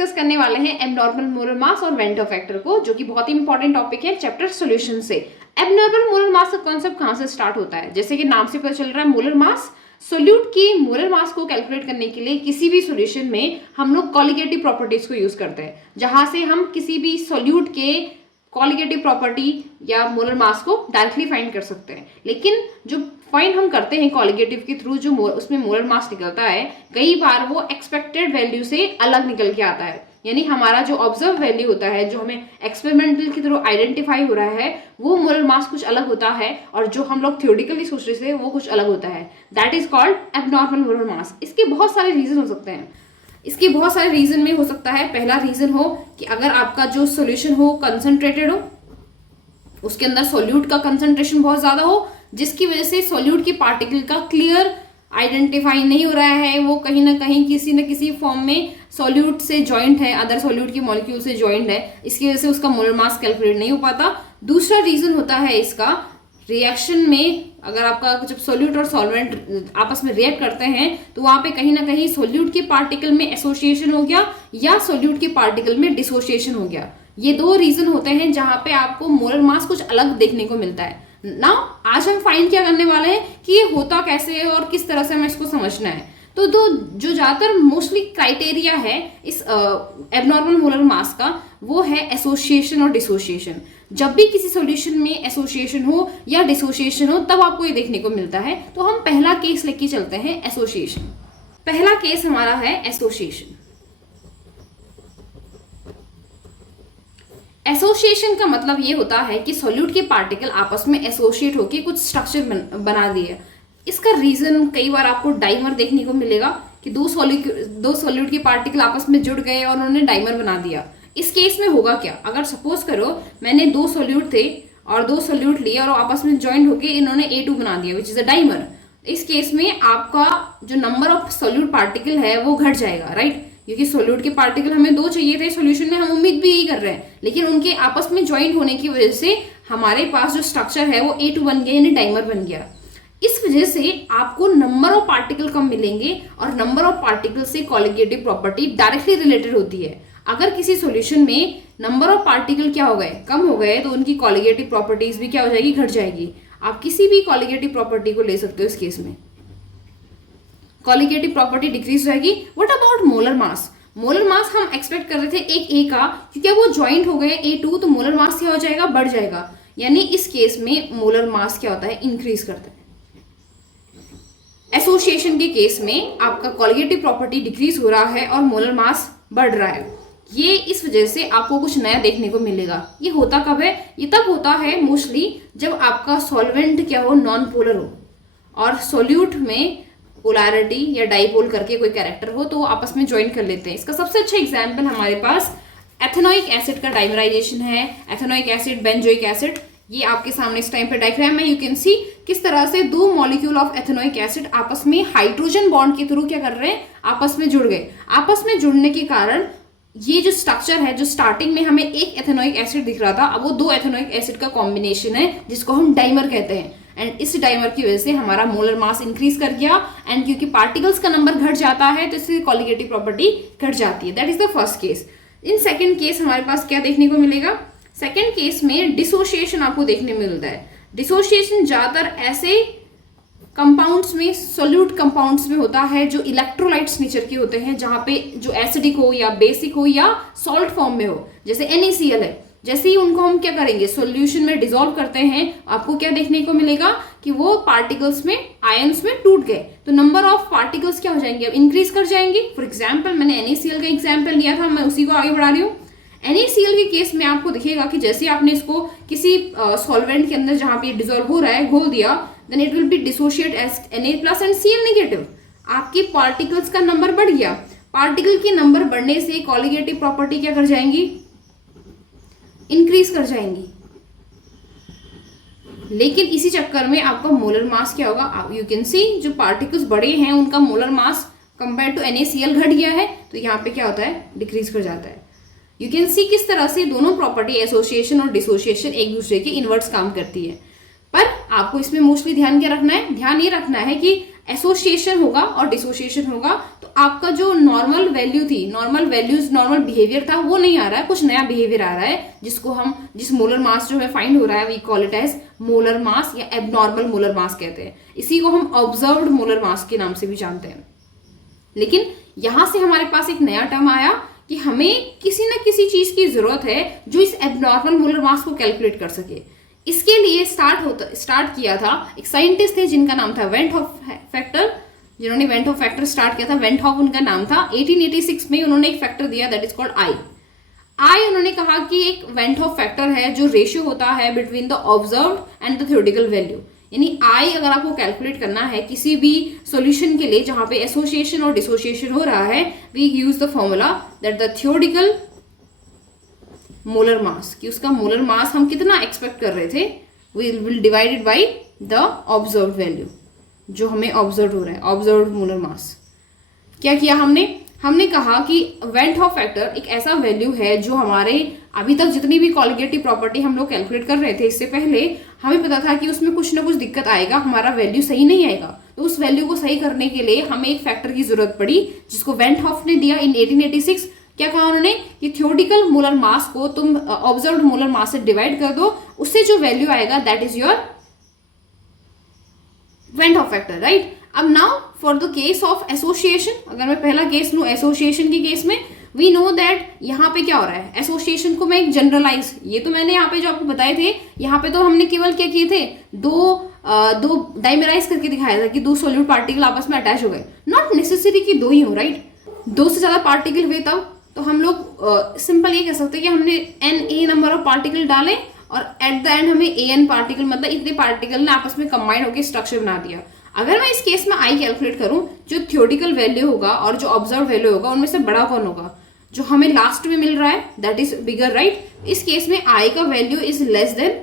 Discuss करने वाले हैं एबनॉर्मल मोलर मास और वेंटर फैक्टर को, जो कि बहुत ही इंपॉर्टेंट टॉपिक है चैप्टर सॉल्यूशन से। एबनॉर्मल मोलर मास का कॉन्सेप्ट कहाँ से स्टार्ट होता है? जैसे कि नाम से पता चल रहा है, मोलर मास। सोल्यूट की मोलर मास को कैलकुलेट करने के लिए किसी भी सॉल्यूशन में हम लोग कॉलिगेटिव प्रॉपर्टीज को यूज करते हैं, जहां से हम किसी भी सोल्यूट के कॉलिगेटिव प्रॉपर्टी या मोलर मास को डायरेक्टली फाइंड कर सकते हैं। लेकिन जो फाइंड हम करते हैं कॉलिगेटिव के थ्रू, जो उसमें मोलर मास निकलता है, कई बार वो एक्सपेक्टेड वैल्यू से अलग निकल के आता है। यानी हमारा जो ऑब्जर्व वैल्यू होता है, जो हमें एक्सपेरिमेंटल के थ्रू आइडेंटिफाई हो रहा है, वो मोलर मास कुछ अलग होता है, और जो हम लोग थ्योरेटिकली सोच रहे थे वो कुछ अलग होता है। That is called abnormal molar mass. इसके बहुत सारे रीजन हो सकते हैं। इसके बहुत सारे रीजन में हो सकता है, पहला रीजन हो कि अगर आपका जो सॉल्यूशन हो कंसंट्रेटेड हो, उसके अंदर सोल्यूट का कंसंट्रेशन बहुत ज्यादा हो, जिसकी वजह से सोल्यूट की पार्टिकल का क्लियर आइडेंटिफाई नहीं हो रहा है, वो कहीं ना कहीं किसी न किसी फॉर्म में सोल्यूट से जॉइंट है, अदर सोल्यूट की मॉलिक्यूल से जॉइंट है, इसकी वजह से उसका मोलर मास कैलकुलेट नहीं हो पाता। दूसरा रीजन होता है इसका रिएक्शन में, अगर आपका जब सोल्यूट और सॉल्वेंट आपस में रिएक्ट करते हैं तो वहां पे कहीं ना कहीं सोल्यूट के पार्टिकल में एसोसिएशन हो गया या सोल्यूट के पार्टिकल में डिसोसिएशन हो गया। ये दो रीजन होते हैं जहां पे आपको मोलर मास कुछ अलग देखने को मिलता है। नाउ आज हम फाइंड क्या करने वाले हैं कि ये होता कैसे है और किस तरह से हमें इसको समझना है। तो जो ज्यादातर मोस्टली क्राइटेरिया है इस एबनॉर्मल मोलर मास का, वो है एसोसिएशन और डिसोसिएशन। जब भी किसी सॉल्यूशन में एसोसिएशन हो या डिसोसिएशन हो, तब आपको ये देखने को मिलता है। तो हम पहला केस लेके चलते हैं, एसोसिएशन। पहला केस हमारा है एसोसिएशन। एसोसिएशन का मतलब ये होता है कि सोल्यूट के पार्टिकल आपस में एसोसिएट होकर कुछ स्ट्रक्चर बना दिए। इसका रीजन कई बार आपको डाइमर देखने को मिलेगा कि दो सोल्यूट के पार्टिकल आपस में जुड़ गए और उन्होंने डाइमर बना दिया। इस केस में होगा क्या? अगर सपोज करो मैंने दो सोल्यूट थे और दो सोल्यूट लिए और आपस में ज्वाइंट होकर इन्होंने A2 बना दिया, विच इज अ डाइमर। इस केस में आपका जो नंबर ऑफ सोल्यूट पार्टिकल है वो घट जाएगा, राइट? क्योंकि सोल्यूट के पार्टिकल हमें दो चाहिए थे सॉल्यूशन में, हम उम्मीद भी यही कर रहे हैं, लेकिन उनके आपस में ज्वाइंट होने की वजह से हमारे पास जो स्ट्रक्चर है वो A2 बन गया, यानी डाइमर बन गया। इस वजह से आपको नंबर ऑफ पार्टिकल कम मिलेंगे और नंबर ऑफ पार्टिकल से कॉलिगेटिव प्रॉपर्टी डायरेक्टली रिलेटेड होती है। अगर किसी सॉल्यूशन में नंबर ऑफ पार्टिकल क्या हो गए, कम हो गए, तो उनकी कॉलिगेटिव प्रॉपर्टीज भी क्या हो जाएगी, घट जाएगी। आप किसी भी कॉलिगेटिव प्रॉपर्टी को ले सकते हो। इस केस में कॉलिगेटिव प्रॉपर्टी डिक्रीज रहेगी। What about molar mass? Molar mass हम एक्सपेक्ट कर रहे थे एक A का, क्योंकि वो ज्वाइंट हो गए A2, तो मोलर मास क्या हो जाएगा, बढ़ जाएगा। यानी इस केस में मोलर मास क्या होता है, इंक्रीज करता है। एसोसिएशन के केस में आपका कॉलिगेटिव प्रॉपर्टी डिक्रीज हो रहा है और मोलर मास बढ़ रहा है। ये इस वजह से आपको कुछ नया देखने को मिलेगा। ये होता कब है? ये तब होता है मोस्टली जब आपका सॉल्वेंट क्या हो, नॉन पोलर हो, और सोल्यूट में पोलैरिटी या डाइपोल करके कोई कैरेक्टर हो, तो वो आपस में ज्वाइन कर लेते हैं। इसका सबसे अच्छा एग्जाम्पल हमारे पास एथेनोइक एसिड का डाइमराइजेशन है। एथेनोइक एसिड, बेंजोइक एसिड, ये आपके सामने इस टाइम पे डायग्राम में यू कैन सी किस तरह से दो मॉलिक्यूल ऑफ एथेनोइक एसिड आपस में हाइड्रोजन बॉन्ड के थ्रू क्या कर रहे हैं, आपस में जुड़ गए। आपस में जुड़ने के कारण ये जो स्ट्रक्चर है, जो स्टार्टिंग में हमें एक एथेनोइक एसिड दिख रहा था, अब वो दो एथेनोइक एसिड का कॉम्बिनेशन है, जिसको हम डाइमर कहते हैं। एंड इस डाइमर की वजह से हमारा मोलर मास इंक्रीज कर गया, एंड क्योंकि पार्टिकल्स का नंबर घट जाता है तो इससे कॉलिगेटिव प्रॉपर्टी घट जाती है। That is the first case. In second case हमारे पास क्या देखने को मिलेगा? सेकेंड केस में डिसोसिएशन आपको देखने मिलता है। डिसोसिएशन ज्यादातर ऐसे कंपाउंड्स में, सोल्यूट कंपाउंड्स में होता है जो इलेक्ट्रोलाइट्स नेचर के होते हैं, जहां पे जो एसिडिक हो या बेसिक हो या सॉल्ट फॉर्म में हो, जैसे NaCl है। जैसे ही उनको हम क्या करेंगे, सॉल्यूशन में डिसॉल्व करते हैं, आपको क्या देखने को मिलेगा कि वो पार्टिकल्स में, आयंस में टूट गए, तो नंबर ऑफ पार्टिकल्स क्या हो जाएंगे, अब इंक्रीज कर जाएंगे। फॉर एग्जाम्पल मैंने NaCl का एग्जाम्पल लिया था, मैं उसी को आगे बढ़ा रही हूँ। NaCl के केस में आपको दिखेगा कि जैसे आपने इसको किसी सॉल्वेंट के अंदर जहां पे डिसॉल्व हो रहा है घोल दिया, then it will be dissociate as Na+ and Cl negative. आपके पार्टिकल्स का नंबर बढ़ गया। पार्टिकल के नंबर बढ़ने से कॉलिगेटिव प्रॉपर्टी क्या कर जाएंगी, इंक्रीज कर जाएंगी। लेकिन इसी चक्कर में आपका मोलर मास क्या होगा, यू कैन सी जो पार्टिकल्स बड़े हैं उनका molar mass compare to NaCl घट गया है, तो यहाँ पे क्या होता है, डिक्रीज कर जाता है। यू कैन सी किस तरह से दोनों प्रॉपर्टी, एसोसिएशन और डिसोसिएशन, एक दूसरे के इनवर्ट्स काम करती है। पर आपको इसमें मोस्टली ध्यान क्या रखना है, ध्यान ये रखना है कि एसोसिएशन होगा और डिसोसिएशन होगा, तो आपका जो नॉर्मल वैल्यू थी, नॉर्मल वैल्यूज, नॉर्मल बिहेवियर था, वो नहीं आ रहा है, कुछ नया बिहेवियर आ रहा है, जिसको हम, जिस मोलर मास जो है फाइंड हो रहा है, we call it as molar mass या एबनॉर्मल मोलर मास कहते हैं। इसी को हम ऑब्जर्व्ड मोलर मास के नाम से भी जानते हैं। लेकिन यहां से हमारे पास एक नया टर्म आया कि हमें किसी न किसी चीज की जरूरत है जो इस एबनॉर्मल मोलर मास को कैलकुलेट कर सके। इसके लिए स्टार्ट किया था एक साइंटिस्ट थे जिनका नाम था वेंट हॉफ फैक्टर, जिन्होंने वेंट हॉफ फैक्टर स्टार्ट किया था। वेंट हॉफ उनका नाम था। 1886 में उन्होंने एक फैक्टर दिया दैट इज कॉल्ड आई। उन्होंने कहा कि एक वेंट हॉफ फैक्टर है जो रेशियो होता है between the observed and the theoretical value. यानी आई अगर आपको कैलकुलेट करना है किसी भी सॉल्यूशन के लिए जहां पे एसोसिएशन और डिसोसिएशन हो रहा है, we use the formula that the theoretical molar mass, कि उसका मोलर मास हम कितना एक्सपेक्ट कर रहे थे, we will divided by the observed value, जो हमें ऑब्जर्व हो रहा है, ऑब्जर्व्ड मोलर मास। क्या किया हमने कहा कि वेंट हॉफ फैक्टर एक ऐसा वैल्यू है जो हमारे अभी तक जितनी भी कॉलिगेटिव प्रॉपर्टी हम लोग कैलकुलेट कर रहे थे, इससे पहले हमें पता था कि उसमें कुछ ना कुछ दिक्कत आएगा, हमारा वैल्यू सही नहीं आएगा। तो उस वैल्यू को सही करने के लिए हमें एक फैक्टर की जरूरत पड़ी, जिसको वेंट हॉफ ने दिया इन 1886। क्या कहा उन्होंने कि थ्योरेटिकल मोलर मास को तुम ऑब्जर्व्ड मोलर मास से डिवाइड कर दो, उससे जो वैल्यू आएगा that is your van't Hoff factor, right. अब now for the case of association, अगर मैं पहला केस लूं एसोसिएशन के केस में, वी नो दैट यहाँ पे क्या हो रहा है, एसोसिएशन को मैं एक जनरलाइज, ये तो मैंने यहाँ पे जो आपको बताए थे, यहाँ पे तो हमने केवल क्या किए थे, दो डाइमेराइज करके दिखाया था कि दो सॉल्यूट पार्टिकल आपस में अटैच हो गए। नॉट नेसेसरी कि दो ही हो, राइट। दो से ज्यादा पार्टिकल हुए तब तो हम लोग सिंपल ये कह सकते हैं कि हमने NA नंबर ऑफ पार्टिकल डाले और एट द एंड हमें AN पार्टिकल, मतलब इतने पार्टिकल ने आपस में कंबाइन होकर स्ट्रक्चर बना दिया। अगर मैं इस केस में आई कैलकुलेट करूं, जो थ्योरेटिकल वैल्यू होगा और जो ऑब्जर्व वैल्यू होगा उनमें से बड़ा कौन होगा, जो हमें लास्ट में मिल रहा है दैट इज बिगर, राइट। इस केस में आई का वैल्यू इज लेस देन,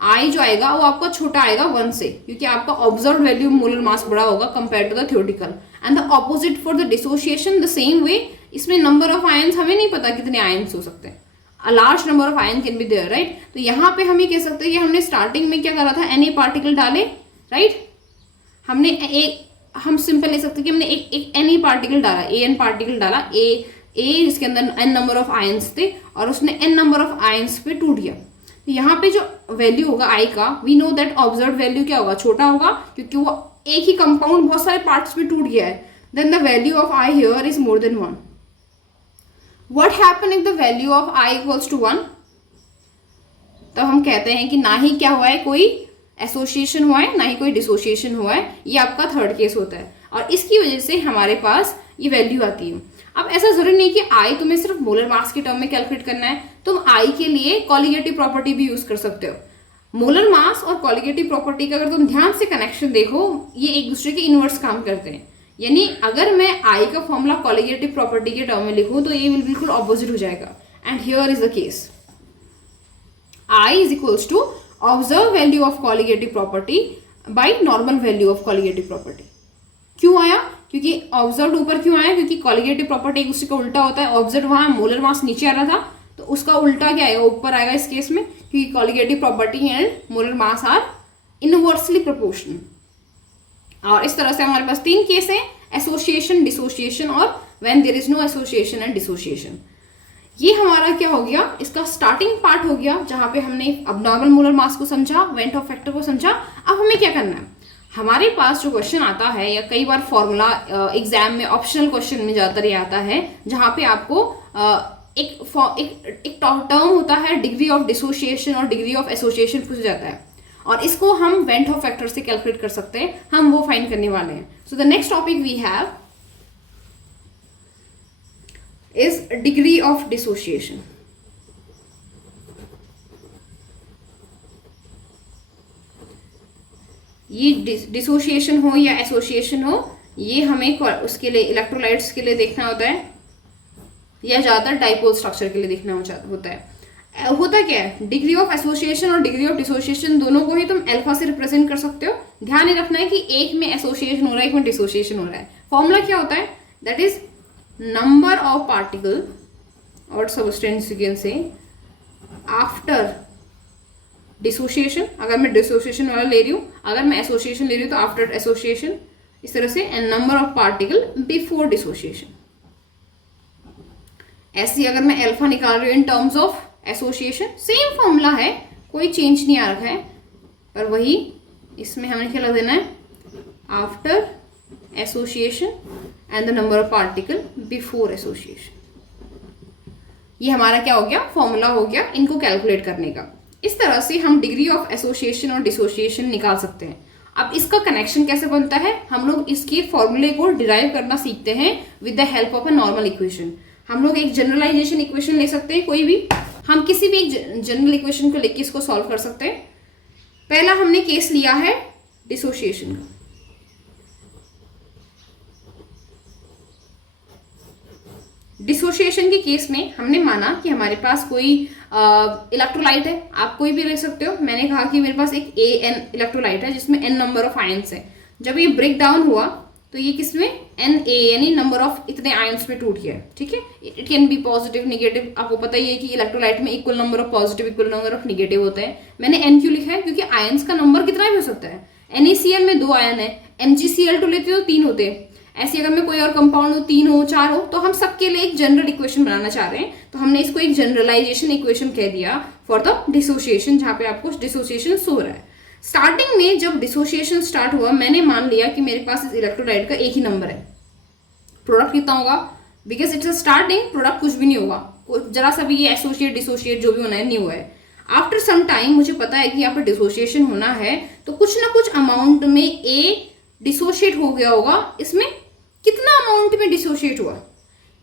आई जो आएगा वो आपका छोटा आएगा 1 से, क्योंकि आपका ऑब्जर्व वैल्यू मोलर मास बड़ा होगा compare to the theoretical. And the opposite for the dissociation the same way. इसमें नंबर ऑफ आयंस हमें नहीं पता कितने आयंस हो सकते हैं, a large number of ion can be there, right. तो यहाँ पे हम ये कह सकते हैं कि हमने स्टार्टिंग में क्या करा था, Na पार्टिकल डाले, राइट। हम सिंपल ले सकते हैं कि हमने एक Na पार्टिकल डाला, An पार्टिकल डाला, इसके अंदर n नंबर ऑफ आयंस थे और उसने n नंबर ऑफ आयंस पे टूट गया। तो यहाँ पे जो वैल्यू होगा आई का, we know that observe value क्या होगा, छोटा होगा, क्योंकि वो एक ही कंपाउंड बहुत सारे पार्ट्स में टूट गया है। Then the value of I here is more than 1। What happen if the value of I equals to 1? तो हम कहते हैं कि ना ही क्या हुआ है, कोई एसोसिएशन हुआ है, ना ही कोई डिसोसिएशन हुआ है। ये आपका थर्ड केस होता है और इसकी वजह से हमारे पास ये वैल्यू आती है। अब ऐसा जरूरी नहीं कि आई तुम्हें सिर्फ मोलर मास के टर्म में कैलकुलेट करना है, तुम आई के लिए कॉलिगेटिव प्रॉपर्टी भी यूज कर सकते हो। मोलर मास और कॉलिगेटिव प्रॉपर्टी का अगर तुम ध्यान से कनेक्शन देखो, ये एक दूसरे के इनवर्स काम करते हैं। यानी अगर मैं आई का फॉर्मूला कॉलिगेटिव प्रॉपर्टी के टर्म में लिखूं तो ये बिल्कुल ऑपोजिट हो जाएगा। And here is the case, I is equals to observe value of colligative property by normal value of colligative property. क्यों आया? क्योंकि ऑब्जर्व ऊपर क्यों आया? क्योंकि कॉलिगेटिव प्रॉपर्टी एक दूसरे का उल्टा होता है। ऑब्जर्व वहां मोलर मास नीचे आ रहा था, तो उसका उल्टा क्या आएगा, ऊपर आएगा इस केस में, क्योंकि colligative property and molar mass are inversely proportional. और इस तरह से हमारे पास 3 केस है, एसोसिएशन, डिसोसिएशन और when there is no association and dissociation. ये हमारा क्या हो गया, इसका स्टार्टिंग पार्ट हो गया, जहां पे हमने अबनॉर्मल मोलर मास को समझा, वेंट हॉफ फैक्टर को समझा। अब हमें क्या करना है, हमारे पास जो क्वेश्चन आता है या कई बार फॉर्मूला एग्जाम में ऑप्शनल क्वेश्चन में ज्यादातर ये आता है, जहां पे आपको एक टर्म होता है डिग्री ऑफ डिसोसिएशन और डिग्री ऑफ एसोसिएशन पूछा जाता है, और इसको हम वेंट हॉफ फैक्टर से कैलकुलेट कर सकते हैं। हम वो फाइंड करने वाले हैं। So the next topic we have is degree of dissociation. ये डिसोसिएशन हो या एसोसिएशन हो, ये हमें उसके लिए इलेक्ट्रोलाइट्स के लिए देखना होता है या ज़्यादातर डाइपोल स्ट्रक्चर के लिए देखना होता है। होता क्या है, डिग्री ऑफ एसोसिएशन और डिग्री ऑफ डिसोसिएशन दोनों को ही तुम अल्फा से रिप्रेजेंट कर सकते हो। ध्यान रखना है कि एक में एसोसिएशन हो रहा है, एक में डिसोसिएशन हो रहा है। फॉर्मूला क्या होता है, that is number of particle or substance you can say after dissociation। अगर मैं dissociation वाला ले रही हूँ, अगर मैं association ले रही हूँ तो after association, इस तरह से N number of particle before dissociation. ऐसे अगर मैं अल्फा निकाल रही हूँ in terms of association, same formula है, कोई चेंज नहीं आ रखा है, पर वही इसमें हमें क्या लग देना है, after association and the number of particle before association. ये हमारा क्या हो गया, फॉर्मूला हो गया इनको कैलकुलेट करने का। इस तरह से हम डिग्री ऑफ एसोसिएशन और डिसोसिएशन निकाल सकते हैं। अब इसका कनेक्शन कैसे बनता है, हम लोग इसके फॉर्मूले को डिराइव करना सीखते हैं with the help of a normal equation. हम लोग एक जनरलाइजेशन इक्वेशन ले सकते हैं, कोई भी, हम किसी भी एक जनरल इक्वेशन को लेके इसको सॉल्व कर सकते हैं। पहला हमने केस लिया है डिसोसिएशन का। डिसोसिएशन के केस में हमने माना कि हमारे पास कोई इलेक्ट्रोलाइट है, आप कोई भी ले सकते हो। मैंने कहा कि मेरे पास एक एन इलेक्ट्रोलाइट है जिसमें एन नंबर ऑफ आयंस है। जब ये ब्रेक डाउन हुआ तो ये किसमें, एन ए यानी नंबर ऑफ इतने आयंस में टूट गया है, ठीक है। It can be positive negative, आपको पता ही है कि इलेक्ट्रोलाइट में equal number of positive equal number of negative होते हैं। मैंने एन क्यों लिखा है, क्योंकि आयंस का नंबर कितना भी हो सकता है। NaCl में 2 आयन है, MgCl2 लेते हो 3 होते हैं। ऐसे अगर मैं कोई और कंपाउंड हो, 3 हो 4 हो, तो हम सबके लिए एक जनरल इक्वेशन बनाना चाह रहे हैं, तो हमने इसको एक जनरलाइजेशन इक्वेशन कह दिया फॉर द डिसोसिएशन, जहां पे आपको डिसोसिएशन सो रहा है। स्टार्टिंग में जब डिसोसिएशन स्टार्ट हुआ, मैंने मान लिया कि मेरे पास इस इलेक्ट्रोलाइट का एक ही नंबर है। प्रोडक्ट कितना होगा, because it's a starting, product कुछ भी नहीं होगा, जरा सा भी ये एसोसिएट डिसोसिएट जो भी होना है नहीं हुआ है। आफ्टर सम टाइम मुझे पता है कि यहाँ पर डिसोसिएशन होना है, तो कुछ ना कुछ अमाउंट में ए डिसोशिएट हो गया होगा। इसमें कितना अमाउंट में डिसोशिएट हुआ,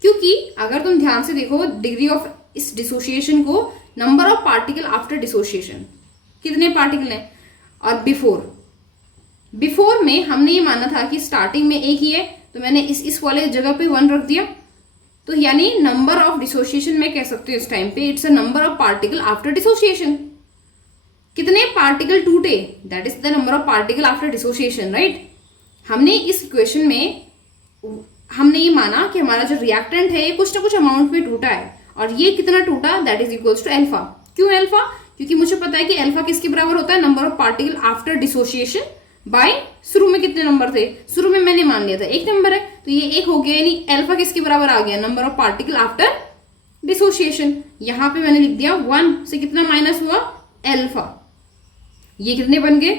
क्योंकि अगर तुम ध्यान से देखो डिग्री ऑफ इस डिसोसिएशन को, number of particle after dissociation, कितने पार्टिकल हैं, और बिफोर में हमने ये माना था कि स्टार्टिंग में एक ही है, तो मैंने इस वाले जगह पे 1 रख दिया। तो यानी नंबर ऑफ डिसोसिएशन मैं कह सकती हूँ इस टाइम पे, it's a number of particle after dissociation. कितने पार्टिकल टूटे, that is the number of particle after dissociation, right. हमने इस इक्वेशन में हमने ये माना कि हमारा जो रिएक्टेंट है ये कुछ ना कुछ अमाउंट में टूटा है, और ये कितना टूटा, that is equals to alpha. क्यों अल्फा, क्योंकि मुझे पता है कि अल्फा किसके बराबर होता है, number of particle after dissociation by, शुरू में कितने नंबर थे, शुरू में मैंने मान लिया था 1 नंबर है, तो ये 1 हो गया, यानी अल्फा किसके बराबर आ गया, number of particle after dissociation. यहाँ पे मैंने लिख दिया 1 से कितना माइनस हुआ, अल्फा। ये कितने बन गए,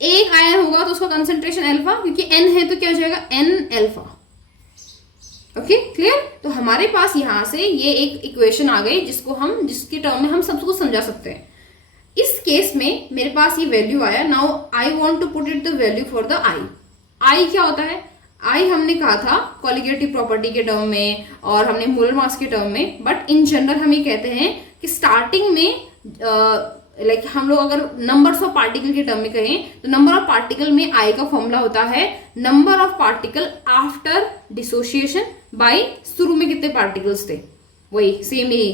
एक आयन होगा तो उसका कंसंट्रेशन अल्फा, क्योंकि एन है तो क्या हो जाएगा, एन अल्फा। Okay clear. तो हमारे पास यहां से ये एक इक्वेशन आ गई जिसके टर्म में हम सबको समझा सकते हैं। इस केस में मेरे पास ये वैल्यू आया। Now I want to put it the value for the i क्या होता है, आई हमने कहा था कॉलिगेटिव प्रॉपर्टी के टर्म में और हमने मोलर मास के टर्म में, बट इन जनरल हम ये कहते हैं कि स्टार्टिंग में लाइक हम लोग अगर नंबर्स ऑफ पार्टिकल के टर्म में कहें तो नंबर ऑफ पार्टिकल में आई का फॉर्मूला होता है number of particle after dissociation by, शुरू में कितने पार्टिकल्स थे, वही सेम यही।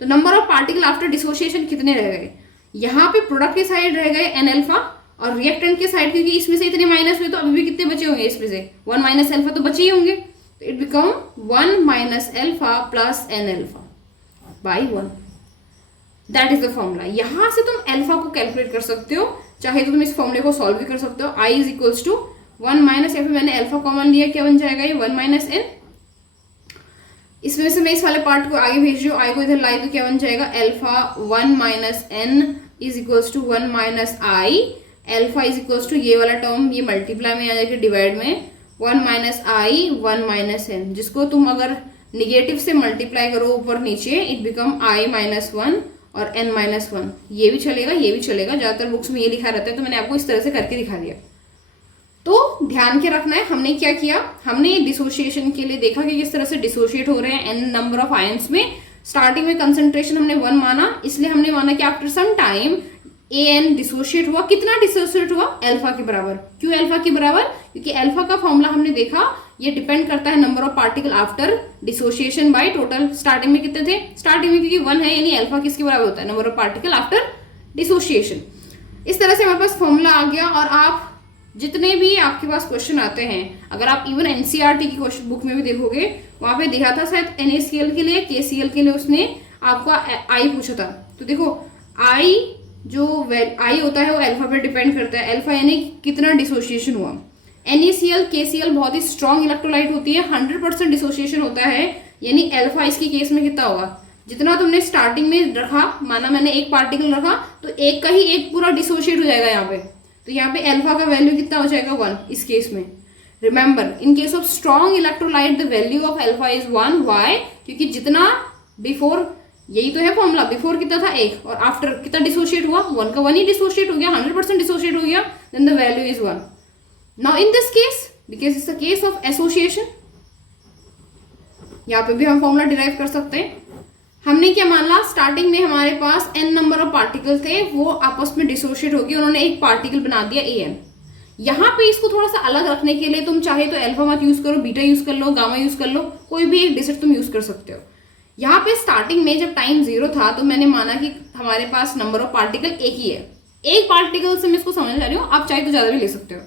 तो number of particle after dissociation कितने रह गए, यहाँ पे प्रोडक्ट के साइड रह गए एन अल्फा, और रिएक्टेंट के साइड क्योंकि इसमें से इतने माइनस हुए तो अभी भी कितने बचे होंगे, इसमें से 1 माइनस अल्फा तो बचे ही होंगे। तो it become 1 minus alpha plus N alpha by 1, that is the formula. यहां से तुम अल्फा को कैलकुलेट कर सकते हो, चाहे तो तुम इस फॉर्मूले को सॉल्व भी कर सकते हो। आई इज इक्वल्स टू 1 माइनस, या फिर मैंने अल्फा कॉमन लिया, क्या बन जाएगा ये 1 माइनस एन। इसमें से मैं इस वाले पार्ट को आगे भेज रही हूँ, आई को इधर लाई तो क्या बन जाएगा, alpha 1 minus N is equals to 1 minus I. Alpha is equals to ये वाला टर्म ये मल्टीप्लाई में आ जाएगा डिवाइड में 1 माइनस आई 1 माइनस एन, जिसको तुम अगर निगेटिव से मल्टीप्लाई करो ऊपर नीचे इट बिकम आई माइनस 1 और n माइनस 1। ये भी चलेगा ये भी चलेगा, ज्यादातर बुक्स में ये लिखा रहता है, तो मैंने आपको इस तरह से करके दिखा दिया। तो ध्यान के रखना है, हमने क्या किया, हमने डिसोसिएशन के लिए देखा कि किस तरह से डिसोशिएट हो रहे हैं n नंबर ऑफ आयंस में। स्टार्टिंग में कंसंट्रेशन हमने 1 माना, इसलिए हमने माना कि after some time an dissociate हुआ, कितना डिसोशिएट हुआ, अल्फा के बराबर। क्यों अल्फा के बराबर, क्योंकि अल्फा का फॉर्मूला हमने देखा ये डिपेंड करता है number of particle after dissociation by total. Starting में कितने थे, स्टार्टिंग में क्योंकि 1 है यानी अल्फा किसके बराबर होता है, number of particle after dissociation. इस तरह से हमारे पास फॉर्मूला आ गया। और आप जितने भी आपके पास क्वेश्चन आते हैं, अगर आप इवन एनसीईआरटी की क्वेश्चन बुक में भी देखोगे, वहां पे देखा था शायद NaCl के लिए KCl के लिए उसने आपको आई पूछा था। तो देखो आई जो आई होता है वो अल्फा पे डिपेंड करता है, अल्फा यानी कितना डिसोसिएशन हुआ। NaCl KCl बहुत ही स्ट्रॉन्ग इलेक्ट्रोलाइट होती है, 100% डिसोसिएशन होता है, यानी अल्फा इसकी केस में कितना होगा, जितना तुमने स्टार्टिंग में रखा, माना मैंने एक पार्टिकल रखा तो एक का ही एक पूरा डिसोशिएट हो जाएगा यहाँ पे, तो यहाँ पे अल्फा का वैल्यू कितना हो जाएगा 1 इस केस में। Remember in case of strong electrolyte the value of alpha is 1। Why? क्योंकि जितना बिफोर, यही तो है फॉर्मूला, बिफोर कितना था 1 और आफ्टर कितना डिसोशिएट हुआ 1 का 1 ही डिसोशिएट हो गया, 100% डिसोशिएट हो गया, then the value is 1। Now in this case because it's a case of association, यहाँ पे भी हम फॉर्मूला डिराइव कर सकते हैं। हमने क्या मान ला, स्टार्टिंग में हमारे पास n नंबर ऑफ पार्टिकल थे, वो आपस में डिसोशिएट हो गए, उन्होंने एक पार्टिकल बना दिया an। यहाँ पे इसको थोड़ा सा अलग रखने के लिए तुम चाहे तो अल्फा मत यूज करो, बीटा यूज कर लो, गामा यूज कर लो, कोई भी एक डिजिट तुम यूज कर सकते हो। यहाँ पे स्टार्टिंग में जब टाइम 0 था तो मैंने माना कि हमारे पास नंबर ऑफ पार्टिकल एक ही है, एक पार्टिकल से मैं इसको समझ जा रही हूँ, आप चाहे तो ज्यादा भी ले सकते हो।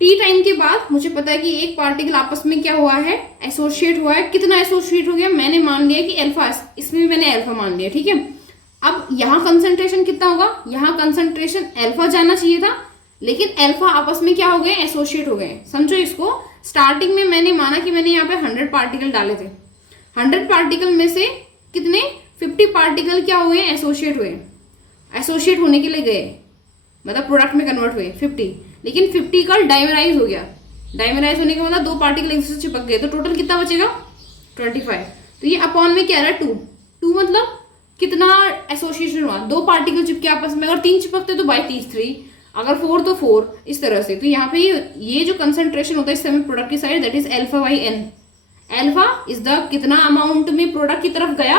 टी टाइम के बाद मुझे पता है कि एक पार्टिकल आपस में क्या हुआ है, एसोसिएट हुआ है। कितना एसोसिएट हो गया, मैंने मान लिया कि अल्फा, इसमें भी मैंने अल्फा मान लिया, ठीक है। अब यहाँ कंसंट्रेशन कितना होगा, यहाँ कंसंट्रेशन अल्फा जाना चाहिए था, लेकिन अल्फा आपस में क्या हो गए, एसोसिएट हो गए। समझो इसको, स्टार्टिंग में मैंने माना कि मैंने यहाँ पे 100 पार्टिकल डाले थे, 100 पार्टिकल में से कितने 50 पार्टिकल क्या हुए, एसोसिएट हुए, एसोसिएट होने के लिए गए, मतलब प्रोडक्ट में कन्वर्ट हुए 50, लेकिन 50 का डाइमराइज हो गया। डाइमराइज होने का मतलब 2 पार्टिकल एक दूसरे से चिपक गए, तो टोटल कितना बचेगा 25। तो ये अपॉन में क्या रहा है 2 मतलब कितना एसोसिएशन हुआ, 2 पार्टिकल चिपके आपस में, अगर 3 चिपकते तो बाई 3, अगर 4 तो 4, इस तरह से। तो यहाँ पे ये जो कंसंट्रेशन होता है इस समय प्रोडक्ट की side, that is alpha by N. Alpha is the कितना अमाउंट में प्रोडक्ट की तरफ गया,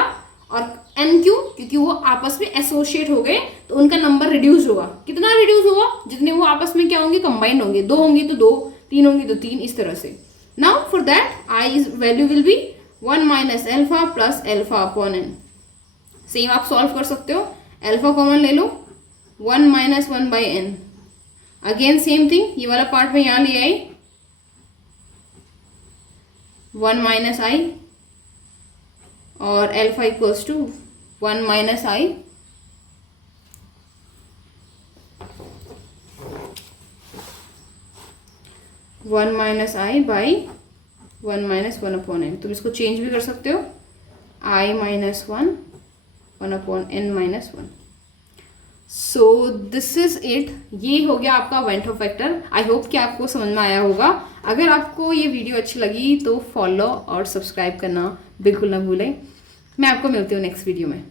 और एन क्यों, क्योंकि वो आपस में एसोसिएट हो गए तो उनका नंबर रिड्यूस होगा। कितना रिड्यूस होगा, जितने वो आपस में क्या होंगे, कंबाइंड होंगे, 2 होंगे तो 2, 3 होंगे तो 3, इस तरह से। Now for that I is value will be 1 minus alpha plus alpha upon N. Same आप सॉल्व कर सकते हो, अल्फा कॉमन ले लो, 1 minus 1 by N. Again same thing, ये वाला पार्ट में यहाँ ले आई, 1 माइनस आई, और alpha equals to 1 minus i, one minus i by 1 minus 1 upon n. तुम इसको चेंज भी कर सकते हो, i minus 1 1 upon n minus 1। So this is it, ये हो गया आपका van't of factor. I hope कि आपको समझ में आया होगा। अगर आपको ये वीडियो अच्छी लगी तो फॉलो और सब्सक्राइब करना बिल्कुल ना भूलें। मैं आपको मिलती हूँ नेक्स्ट वीडियो में।